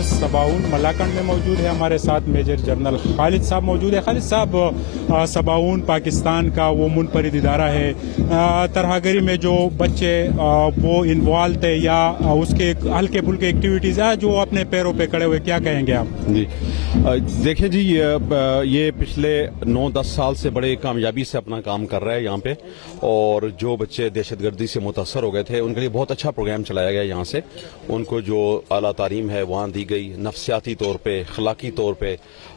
हम सबाउन मलाकंड में मौजूद है। हमारे साथ मेजर जनरल खालिद साहब मौजूद है। खालिद साहब, सबाउन पाकिस्तान का वो मुनफरिद इदारा है, तरहगरी में जो बच्चे वो इन्वॉल्व थे या उसके हल्के फुल्के एक्टिविटीज़ है जो अपने पैरों पे खड़े हुए, क्या कहेंगे आप? जी देखें जी, ये पिछले 9-10 साल से बड़े कामयाबी से अपना काम कर रहा है यहाँ पे, और जो बच्चे दहशतगर्दी से मुतासर हो गए थे उनके लिए बहुत अच्छा प्रोग्राम चलाया गया यहाँ से। उनको जो आला तालीम है वहाँ दी गई, नफ्सियाती तौर पे, अखलाकी तौर पे,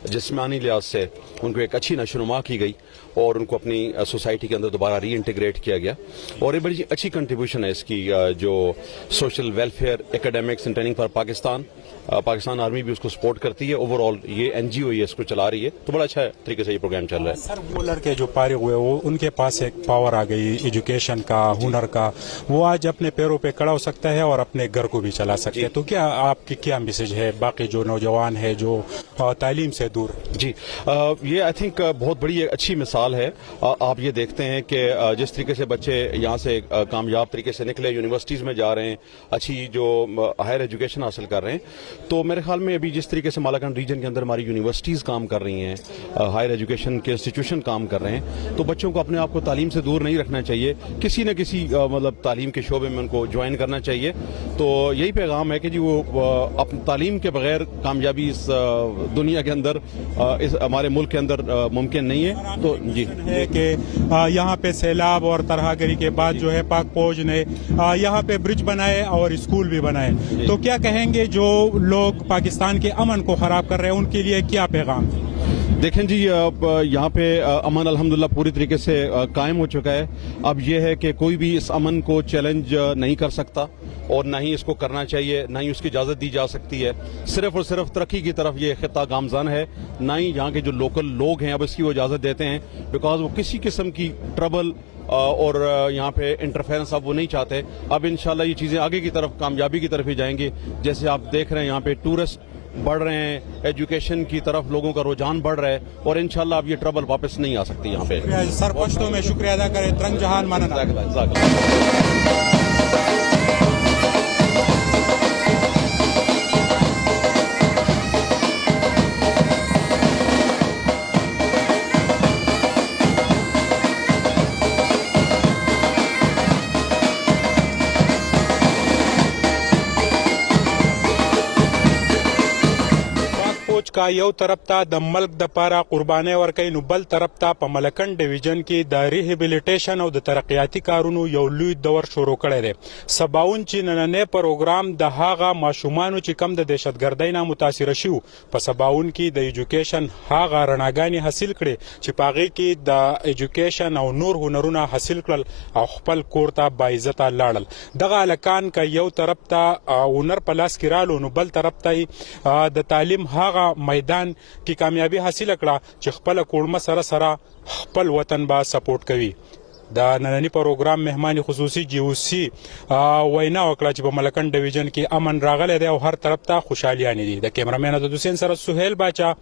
जिस्मानी लिहाज से उनको एक अच्छी नशोनुमा की गई और उनको अपनी सोसाइटी के अंदर दोबारा री इंटीग्रेट किया गया। और ये बड़ी अच्छी कंट्रीब्यूशन है इसकी, जो social welfare academics and training for Pakistan army भी उसको सपोर्ट करती है। ओवरऑल ये एनजीओ ये इसको चला रही है, तो बड़ा अच्छा तरीके से ये प्रोग्राम चल रहा है। सर, वो लड़के जो फारिग हुए वो उनके पास एक पावर आ गई एजुकेशन का, हुनर का, वो आज अपने पैरों पे खड़ा हो सकता है और अपने घर को भी चला सकते हैं। तो क्या आपकी क्या मैसेज है बाकी जो नौजवान है जो तालीम से दूर? जी ये आई थिंक बहुत बड़ी एक अच्छी मिसाल है। आप ये देखते हैं कि जिस तरीके से बच्चे यहाँ से कामयाब तरीके से निकले, यूनिवर्सिटीज़ में जा रहे हैं, अच्छी जो हायर एजुकेशन हासिल कर रहे हैं, तो मेरे ख्याल में अभी जिस तरीके से मालाकंड रीजन के अंदर हमारी यूनिवर्सिटीज़ काम कर रही हैं, हायर एजुकेशन के इंस्टीट्यूशन काम कर रहे हैं, तो बच्चों को अपने आप को तालीम से दूर नहीं रखना चाहिए, किसी न किसी मतलब तालीम के शोबे में उनको ज्वाइन करना चाहिए। तो यही पैगाम है कि जी वो अपनी तालीम के बगैर कामयाबी इस दुनिया के अंदर, इस हमारे मुल्क के अंदर मुमकिन नहीं है। तो जी है कि यहाँ पे सैलाब और तरहगरी के बाद जो है पाक फौज ने यहाँ पे ब्रिज बनाए और स्कूल भी बनाए, तो क्या कहेंगे जो लोग पाकिस्तान के अमन को खराब कर रहे हैं उनके लिए क्या पैगाम? देखें जी, यहाँ पे अमन अल्हम्दुलिल्लाह पूरी तरीके से कायम हो चुका है। अब ये है कि कोई भी इस अमन को चैलेंज नहीं कर सकता और ना ही इसको करना चाहिए, ना ही उसकी इजाज़त दी जा सकती है। सिर्फ और सिर्फ तरक्की की तरफ ये खित्ता गामज़न है, ना ही यहाँ के जो लोकल लोग हैं अब इसकी वो इजाज़त देते हैं, बिकॉज वो किसी किस्म की ट्रबल और यहाँ पे इंटरफेरेंस अब वो नहीं चाहते। अब इंशाल्लाह ये चीज़ें आगे की तरफ कामयाबी की तरफ ही जाएंगी। जैसे आप देख रहे हैं यहाँ पे टूरिस्ट बढ़ रहे हैं, एजुकेशन की तरफ लोगों का रुझान बढ़ रहा है, और इंशाल्लाह अब ये ट्रबल वापस नहीं आ सकती यहाँ पे। सर, पश्तो में शुक्रिया अदा करें, तरंग जहान मानना। का यौ तरफ ता द मल्क द पारा कुर्बाने वर्कई नु बल तरफ ता په ملکنډ ډیویژن کې د ریهبیلیټیشن او د ترقیاتی کارونو یو لوی دور شروع کړی دی. سباون چې نننې پروګرام د هاغه ماشومانو چې کم د دهشتګردۍ نه متاثر شو په سباون کې د ایجوکیشن هاغه رڼاګانې حاصل کړي چې پاغه کې د ایجوکیشن او نور هنرونه حاصل کړل او خپل کور ته باعزت لاړل. دغه الکان کا یو طرف ته هنر پلاس کړهالو نو بل طرف ته د تعلیم هاغه میدان کی کامیابی حاصل کړه چې خپل کوړمه سره سره خپل وطن با سپورټ کوي. د نننی پروګرام مهمان خصوصي جیوسی وینا وکړه چې په ملکنډ ډیویژن کې امن راغلی دی او هر طرف ته خوشحالیانې دي. د کیمرامین د حسین سره سهیل باچا،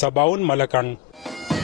سباون، ملکنډ.